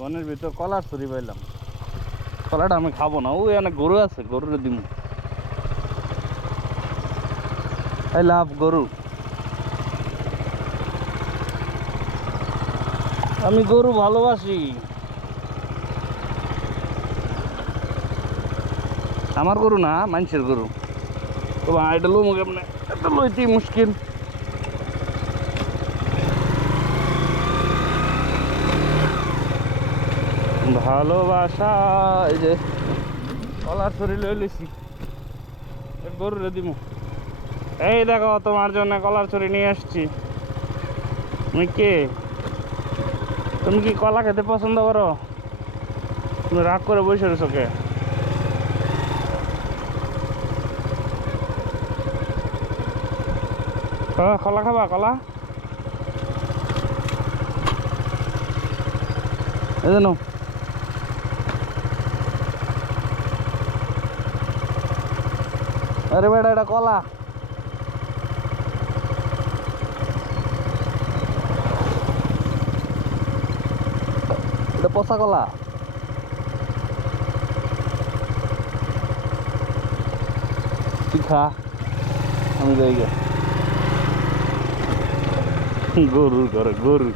বনের ভিতর কলার ছড়ি পাইলাম। কলাটা আমি খাবো না, ওই অনেক গরু আছে, গরুরে দিব। আই লাভ গরু, আমি গরু ভালোবাসি। আমার গরু না, মানুষের গরু। তো এটা লো মুখে আপনি, এটা লইতেই মুশকিল। ভালোবাসা, এই যে কলার ছড়ি লই লইছি, গরুরে দিব। এই দেখো তোমার জন্য কলার ছড়ি নিয়ে আসছি। তুমি কে? তুমি কি কলা খেতে পছন্দ করো? তুমি রাগ করে বসে রয়েছো কে? কলা খাবা? কলা এই জানো, আরে বেটা এটা কলা। এটা পচা কলা। তুই খা, আমি যাই গে। গরুর ঘরে গরু।